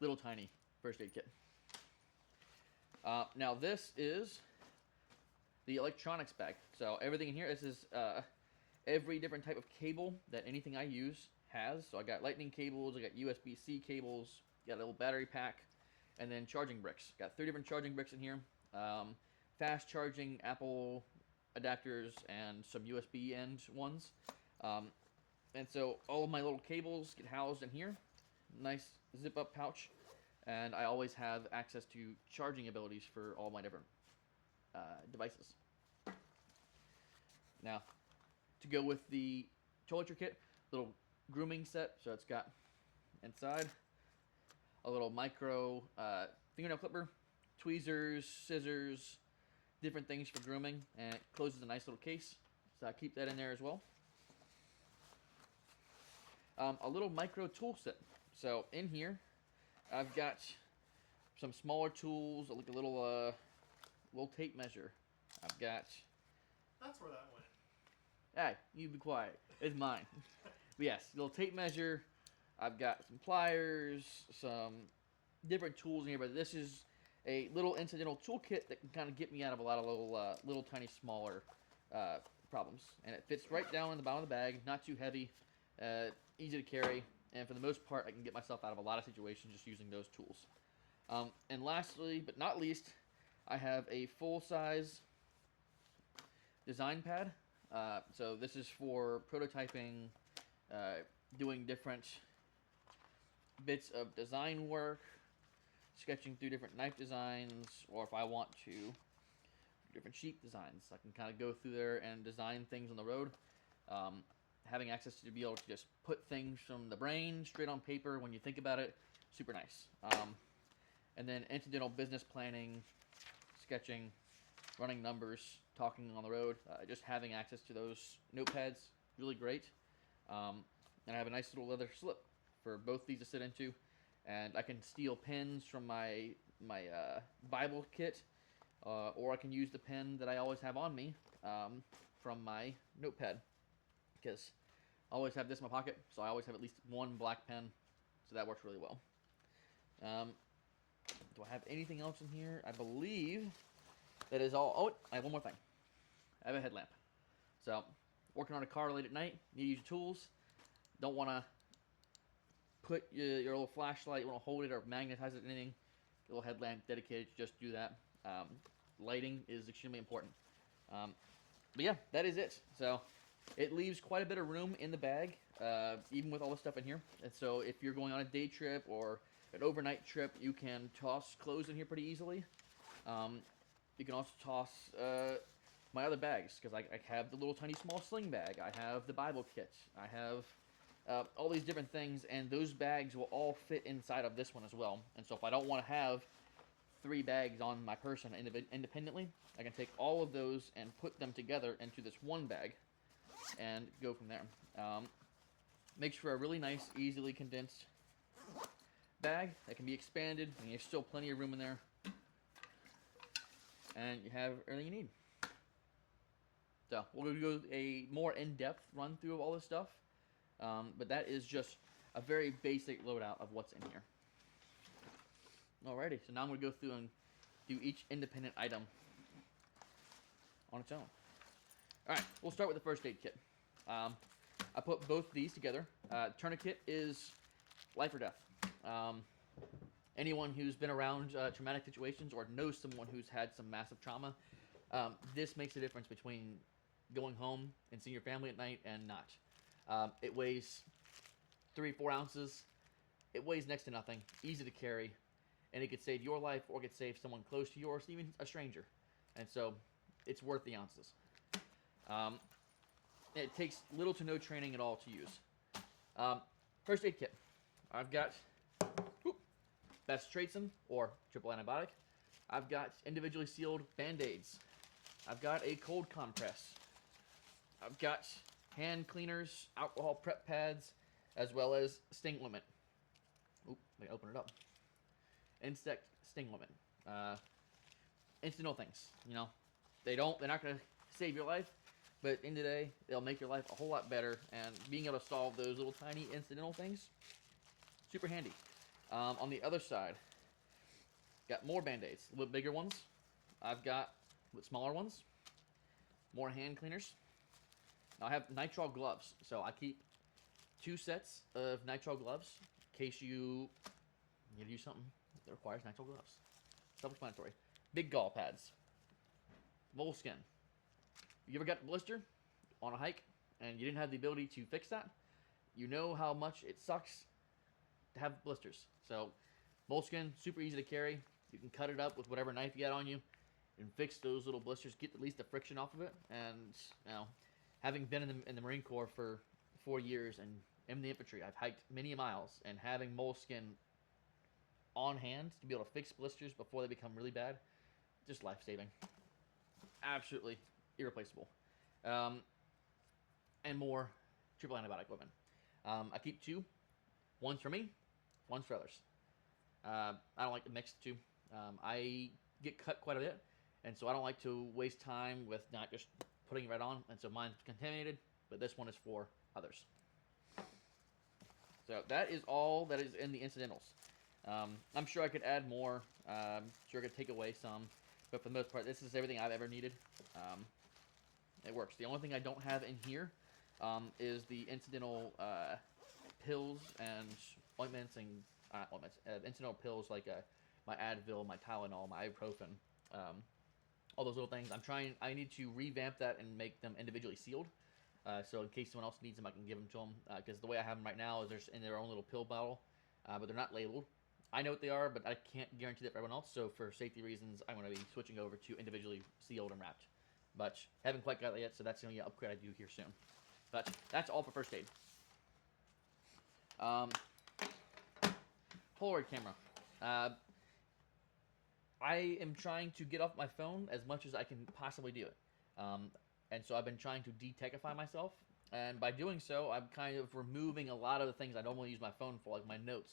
little tiny first aid kit. Now this is the electronics bag. So everything in here. This is every different type of cable that anything I use has. So I got lightning cables, I got USB-C cables, got a little battery pack, and then charging bricks. Got 3 different charging bricks in here. Fast charging Apple adapters and some USB end ones. And so all of my little cables get housed in here. Nice zip up pouch. And I always have access to charging abilities for all my different devices. Now, to go with the toiletry kit, little grooming set. So it's got inside a little micro fingernail clipper, tweezers, scissors, different things for grooming, and it closes a nice little case. So I keep that in there as well. A little micro tool set. So in here, I've got some smaller tools, like a little tape measure. I've got. That's where that went. Hey, you be quiet. It's mine. But yes, little tape measure. I've got some pliers, some different tools in here, but this is a little incidental toolkit that can kind of get me out of a lot of little tiny smaller problems. And it fits right down in the bottom of the bag, not too heavy, easy to carry, and for the most part, I can get myself out of a lot of situations just using those tools. And lastly, but not least, I have a full-size design pad. So this is for prototyping, doing different bits of design work, sketching through different knife designs, or if I want to, different sheet designs. I can kind of go through there and design things on the road. Having access to be able to just put things from the brain straight on paper when you think about it, super nice. And then incidental business planning, sketching, running numbers, talking on the road, just having access to those notepads, really great. And I have a nice little leather slip for both these to sit into, and I can steal pens from my Bible kit, or I can use the pen that I always have on me from my notepad, because I always have this in my pocket, so I always have at least one black pen, so that works really well. Do I have anything else in here? I believe that is all. Oh, I have one more thing. I have a headlamp. So, working on a car late at night, need to use your tools. Don't want to put your little flashlight, you want to hold it or magnetize it or anything. A little headlamp dedicated to just do that. Lighting is extremely important. But yeah, that is it. So, it leaves quite a bit of room in the bag, even with all the stuff in here. And so, if you're going on a day trip or an overnight trip, you can toss clothes in here pretty easily. You can also toss my other bags, because I have the little tiny small sling bag. I have the Bible kit. I have all these different things, and those bags will all fit inside of this one as well. And so if I don't want to have 3 bags on my person independently, I can take all of those and put them together into this one bag and go from there. Makes for a really nice, easily condensed bag that can be expanded, and there's still plenty of room in there. And you have everything you need. So we'll go a more in-depth run through of all this stuff. But that is just a very basic loadout of what's in here. Alrighty, so now I'm going to go through and do each independent item on its own. Alright, we'll start with the first aid kit. I put both these together. Tourniquet is life or death. Anyone who's been around traumatic situations or knows someone who's had some massive trauma, this makes a difference between going home and seeing your family at night and not. It weighs 3-4 ounces. It weighs next to nothing. Easy to carry. And it could save your life or it could save someone close to yours, even a stranger. And so it's worth the ounces. It takes little to no training at all to use. First aid kit. I've got Bacitracin or triple antibiotic. I've got individually sealed band-aids. I've got a cold compress. I've got hand cleaners, alcohol prep pads, as well as sting limit. Oop, let me open it up. Insect sting limit. Incidental things. You know, they're not going to save your life, but at the end of the day, they'll make your life a whole lot better. And being able to solve those little tiny incidental things, super handy. On the other side, got more band-aids, a little bigger ones. I've got smaller ones, more hand cleaners. Now I have nitrile gloves, so I keep 2 sets of nitrile gloves in case you need to do something that requires nitrile gloves. Self-explanatory. Big gall pads, moleskin. You ever got a blister on a hike and you didn't have the ability to fix that? You know how much it sucks to have blisters. So moleskin, super easy to carry. You can cut it up with whatever knife you got on you and fix those little blisters, get at least the friction off of it. And you know, having been in the Marine Corps for 4 years and in the infantry, I've hiked many miles, and having moleskin on hand to be able to fix blisters before they become really bad, just life-saving. Absolutely irreplaceable. And more triple antibiotic women. I keep 2. One's for me, one's for others. I don't like to mix the 2. I get cut quite a bit, and so I don't like to waste time with not just putting it right on, and so mine's contaminated, but this one is for others. So that is all that is in the incidentals. I'm sure I could add more. I'm sure I could take away some, but for the most part, this is everything I've ever needed. It works. The only thing I don't have in here is the incidental pills and ointments and incidental pills like my Advil, my Tylenol, my ibuprofen, all those little things. I need to revamp that and make them individually sealed. So in case someone else needs them, I can give them to them. Because the way I have them right now is they're in their own little pill bottle, but they're not labeled. I know what they are, but I can't guarantee that for everyone else. So for safety reasons, I'm going to be switching over to individually sealed and wrapped. But haven't quite got that yet, so that's going to be an upgrade I do here soon. But that's all for first aid. Polaroid camera. I am trying to get off my phone as much as I can possibly do it. And so I've been trying to de-techify myself. And by doing so, I'm kind of removing a lot of the things I normally use my phone for, like my notes,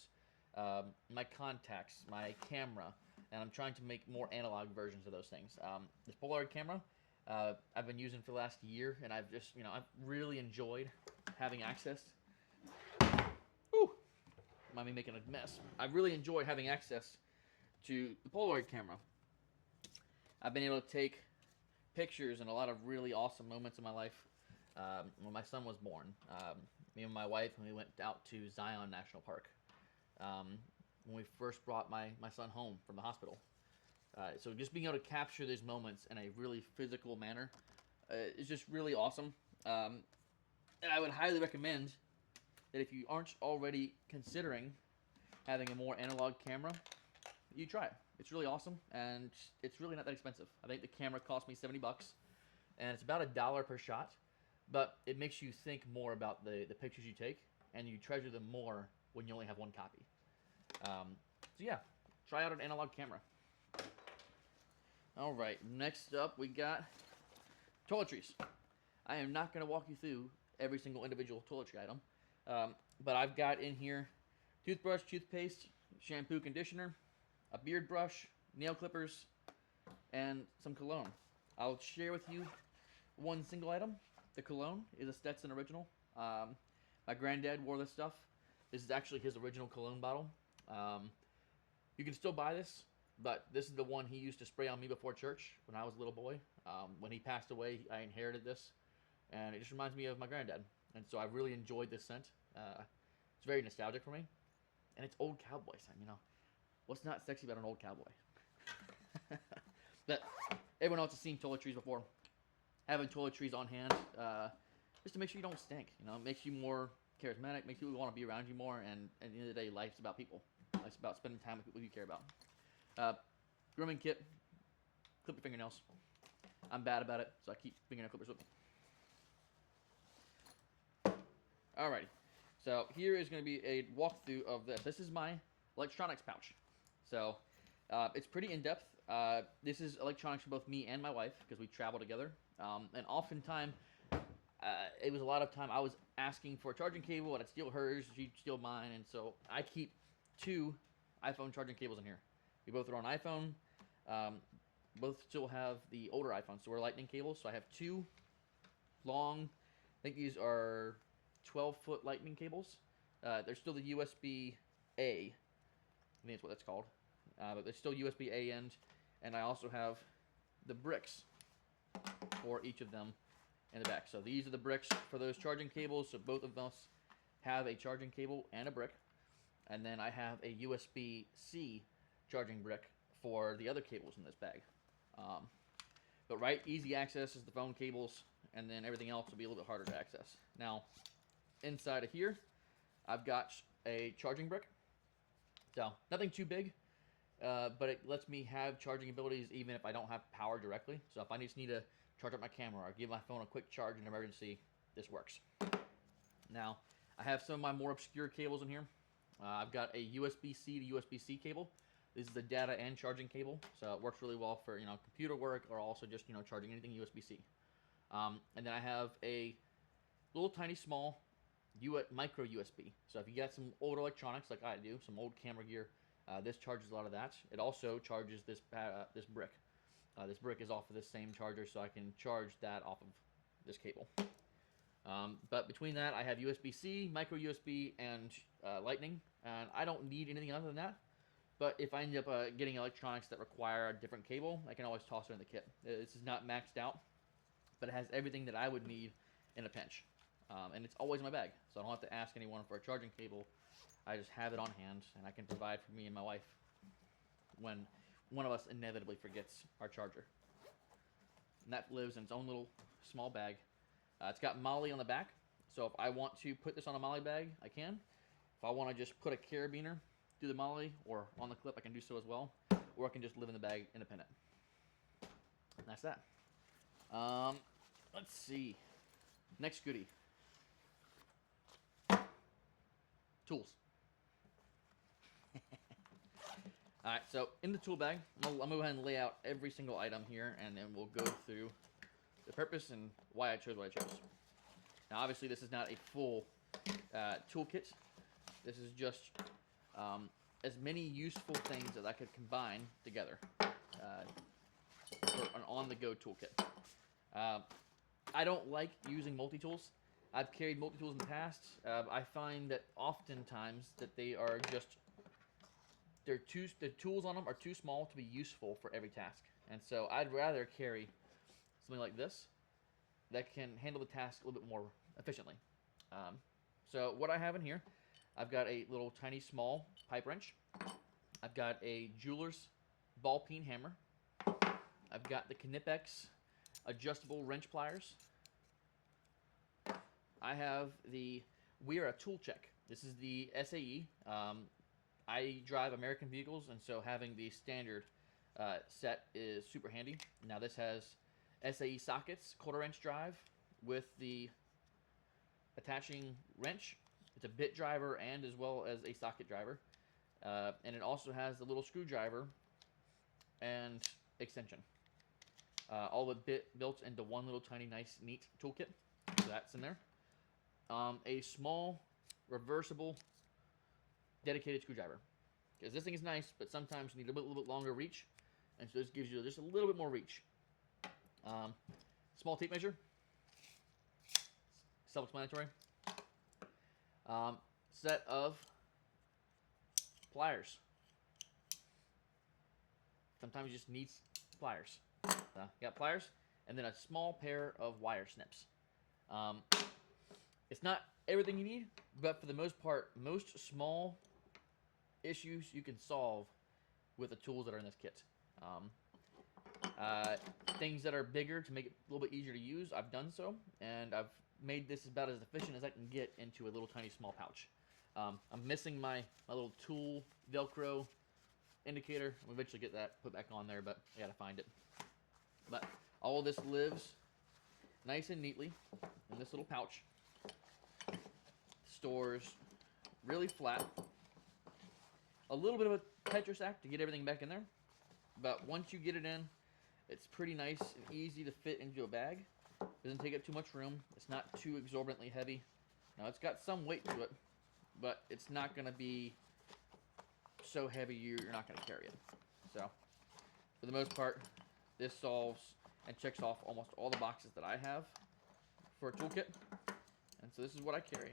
my contacts, my camera. And I'm trying to make more analog versions of those things. This Polaroid camera, I've been using for the last year, and I've just, I've really enjoyed having access. Whew! Mind me making a mess. I've really enjoyed having access to the Polaroid camera. I've been able to take pictures in a lot of really awesome moments in my life. When my son was born, me and my wife, when we went out to Zion National Park, when we first brought my son home from the hospital. So just being able to capture these moments in a really physical manner is just really awesome. And I would highly recommend that if you aren't already considering having a more analog camera, you try it. It's really awesome, and it's really not that expensive. I think the camera cost me $70, and it's about $1 per shot, but it makes you think more about the pictures you take, and you treasure them more when you only have one copy. So yeah, try out an analog camera. All right, next up we got toiletries. I am not going to walk you through every single individual toiletry item, but I've got in here toothbrush, toothpaste, shampoo, conditioner, a beard brush, nail clippers, and some cologne. I'll share with you one single item. The cologne is a Stetson original. My granddad wore this stuff This is actually his original cologne bottle. You can still buy this, but this is the one he used to spray on me before church when I was a little boy. When he passed away, I inherited this, and it just reminds me of my granddad. And so I really enjoyed this scent. It's very nostalgic for me, and it's old cowboy scent. You know, what's not sexy about an old cowboy? But everyone else has seen toiletries before. Having toiletries on hand, just to make sure you don't stink. You know, it makes you more charismatic, makes people want to be around you more, and at the end of the day, life's about people. Life's about spending time with people you care about. Grooming kit, clip your fingernails. I'm bad about it, so I keep fingernail clippers with me. Alrighty, so here is going to be a walkthrough of this. This is my electronics pouch. So it's pretty in-depth. This is electronics for both me and my wife because we travel together. And oftentimes, it was a lot of time I was asking for a charging cable, and I'd steal hers, she'd steal mine, and so I keep 2 iPhone charging cables in here. We both are on iPhone. Both still have the older iPhones, so we're lightning cables. So I have 2 long, I think these are 12-foot lightning cables. They're still the USB-A. I think that's what that's called. But they're still USB-A end. And I also have the bricks for each of them in the back. So these are the bricks for those charging cables. So both of us have a charging cable and a brick. And then I have a USB-C charging brick for the other cables in this bag. But right, easy access is the phone cables, and then everything else will be a little bit harder to access. Now, inside of here, I've got a charging brick. So nothing too big, but it lets me have charging abilities even if I don't have power directly. So if I just need to charge up my camera or give my phone a quick charge in an emergency, this works. Now, I have some of my more obscure cables in here. I've got a USB-C to USB-C cable. This is the data and charging cable, so it works really well for computer work or also just charging anything USB-C. And then I have a little tiny small micro USB. So if you got some old electronics like I do, some old camera gear, this charges a lot of that. It also charges this brick. This brick is off of this same charger, so I can charge that off of this cable. But between that, I have USB-C, micro USB, and Lightning, and I don't need anything other than that. But if I end up getting electronics that require a different cable, I can always toss it in the kit. This is not maxed out, but it has everything that I would need in a pinch. And it's always in my bag, so I don't have to ask anyone for a charging cable. I just have it on hand, and I can provide for me and my wife when one of us inevitably forgets our charger. And that lives in its own little small bag. It's got Molly on the back, so if I want to put this on a Molly bag, I can. If I want to just put a carabiner through the Molly or on the clip, I can do so as well. Or I can just live in the bag independent. And that's that. Let's see. Next goodie. Tools. Alright, so in the tool bag, I'm going to go ahead and lay out every single item here, and then we'll go through the purpose and why I chose what I chose. Now, obviously, this is not a full toolkit. This is just as many useful things as I could combine together for an on-the-go toolkit. I don't like using multi-tools. I've carried multi-tools in the past. I find that oftentimes that they are just the tools on them are too small to be useful for every task. And so I'd rather carry something like this that can handle the task a little bit more efficiently. So what I have in here, I've got a little tiny small pipe wrench. I've got a jeweler's ball peen hammer. I've got the Knipex adjustable wrench pliers. I have the Weira tool check. This is the SAE. I drive American vehicles, and so having the standard set is super handy. Now this has SAE sockets, quarter inch drive with the attaching wrench. It's a bit driver and as well as a socket driver. And it also has the little screwdriver and extension. All the bit built into one little tiny nice neat toolkit. So that's in there. A small reversible dedicated screwdriver, because this thing is nice, but sometimes you need a little bit longer reach, and so this gives you just a little bit more reach. Small tape measure, self-explanatory. set of pliers. Sometimes you just need pliers. You got pliers, and then a small pair of wire snips. It's not everything you need, but for the most part, most small issues you can solve with the tools that are in this kit. Things that are bigger to make it a little bit easier to use, I've done so, and I've made this about as efficient as I can get into a little tiny small pouch. I'm missing my little tool Velcro indicator. I'll eventually get that put back on there, but I gotta find it. But all of this lives nice and neatly in this little pouch. Stores really flat. A little bit of a Tetris act to get everything back in there, but once you get it in, it's pretty nice and easy to fit into a bag. Doesn't take up too much room. It's not too exorbitantly heavy. Now it's got some weight to it, but it's not going to be so heavy you're not going to carry it. So for the most part, this solves and checks off almost all the boxes that I have for a toolkit. And so this is what I carry.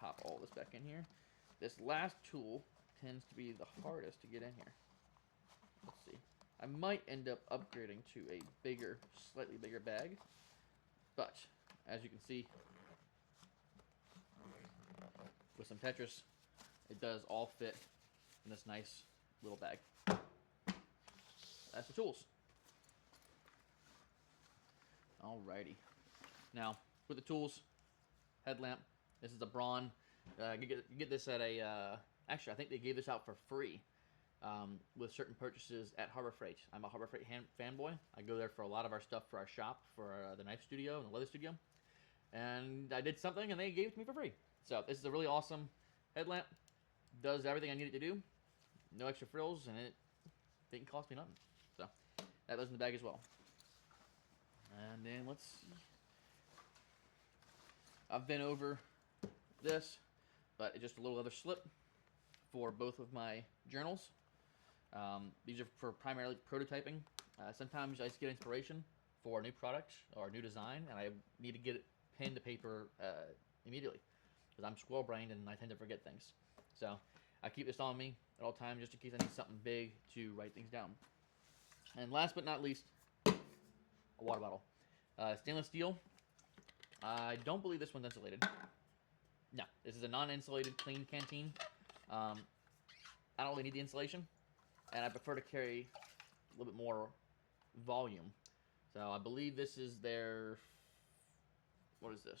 Pop all this back in here. This last tool tends to be the hardest to get in here. Let's see. I might end up upgrading to a bigger, slightly bigger bag. But, as you can see, with some Tetris, it does all fit in this nice little bag. That's the tools. Alrighty. Now, with the tools, headlamp. This is a Braun. You get this at a, actually I think they gave this out for free with certain purchases at Harbor Freight. I'm a Harbor Freight fanboy. I go there for a lot of our stuff for our shop, for the knife studio and the leather studio. And I did something and they gave it to me for free. So this is a really awesome headlamp. Does everything I need it to do. No extra frills, and it didn't cost me nothing. So that goes in the bag as well. And then let's see. I've been over this, but it's just a little other slip for both of my journals. These are for primarily prototyping. Sometimes I just get inspiration for a new product or a new design, and I need to get it pen to paper immediately because I'm squirrel brained and I tend to forget things. So I keep this on me at all times just in case I need something big to write things down. And last but not least, a water bottle. Stainless steel. I don't believe this one's insulated. No, this is a non-insulated clean canteen. I don't really need the insulation, and I prefer to carry a little bit more volume. So I believe this is their, what is this?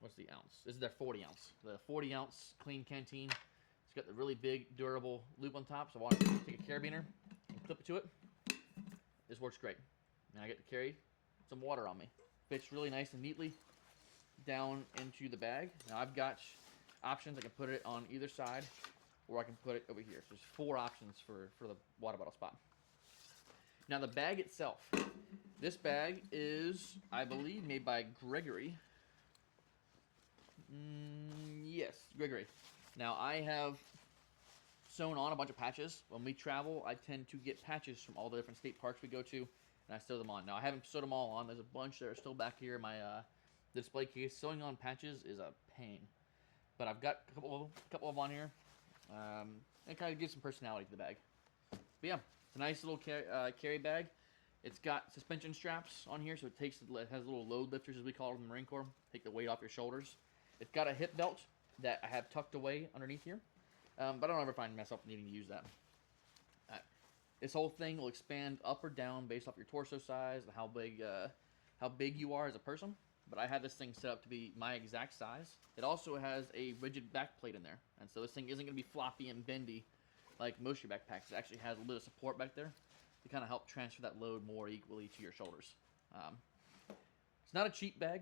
What's the ounce? This is their 40 ounce. The 40 ounce clean canteen. It's got the really big, durable loop on top, so I want to take a carabiner and clip it to it. This works great. And I get to carry some water on me. Fits really nice and neatly down into the bag. Now I've got options. I can put it on either side, or I can put it over here. So there's 4 options for the water bottle spot. Now the bag itself. This bag is, I believe, made by Gregory. Yes, Gregory. Now I have sewn on a bunch of patches. When we travel, I tend to get patches from all the different state parks we go to, and I sew them on. Now I haven't sewed them all on. There's a bunch that are still back here in my display case. Sewing on patches is a pain, but I've got a couple of them on here, and kind of gives some personality to the bag. But yeah, it's a nice little carry bag. It's got suspension straps on here, so it has little load lifters, as we call it in the Marine Corps. Take the weight off your shoulders. It's got a hip belt that I have tucked away underneath here, but I don't ever find myself needing to use that. This whole thing will expand up or down based off your torso size and how big you are as a person. But I have this thing set up to be my exact size. It also has a rigid back plate in there, and so this thing isn't going to be floppy and bendy like most of your backpacks. It actually has a little support back there to kind of help transfer that load more equally to your shoulders. It's not a cheap bag,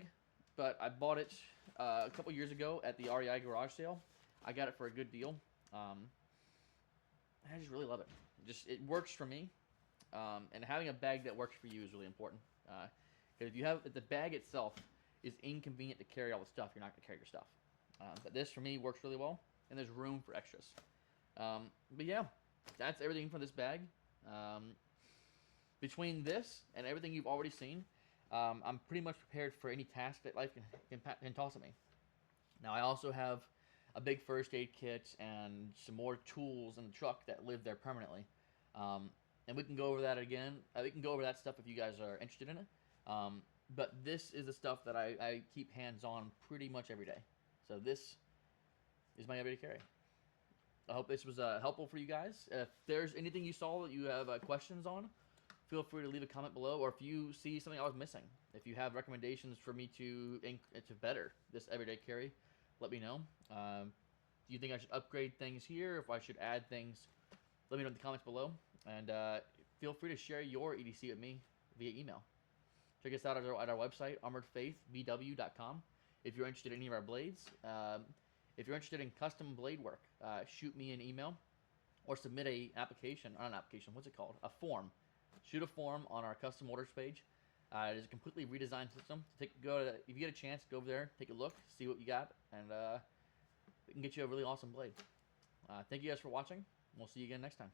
but I bought it a couple years ago at the REI garage sale. I got it for a good deal. I just really love it. It works for me, and having a bag that works for you is really important. Because if the bag itself is inconvenient to carry all the stuff, you're not going to carry your stuff. But this for me works really well, and there's room for extras. But yeah, that's everything for this bag. Between this and everything you've already seen, I'm pretty much prepared for any task that life can toss at me. Now I also have a big first aid kit and some more tools in the truck that live there permanently. And we can go over that again. We can go over that stuff if you guys are interested in it. But this is the stuff that I keep hands on pretty much every day. So this is my everyday carry. I hope this was helpful for you guys. If there's anything you saw that you have questions on, feel free to leave a comment below. Or if you see something I was missing, if you have recommendations for me to better this everyday carry, let me know. Do you think I should upgrade things here? If I should add things, let me know in the comments below. And feel free to share your EDC with me via email. Check us out at our website, armoredfaithbw.com. If you're interested in any of our blades, if you're interested in custom blade work, shoot me an email or submit a application, not an application, what's it called? A form. Shoot a form on our custom orders page. It is a completely redesigned system. If you get a chance, go over there, take a look, see what you got, and we can get you a really awesome blade. Thank you guys for watching. We'll see you again next time.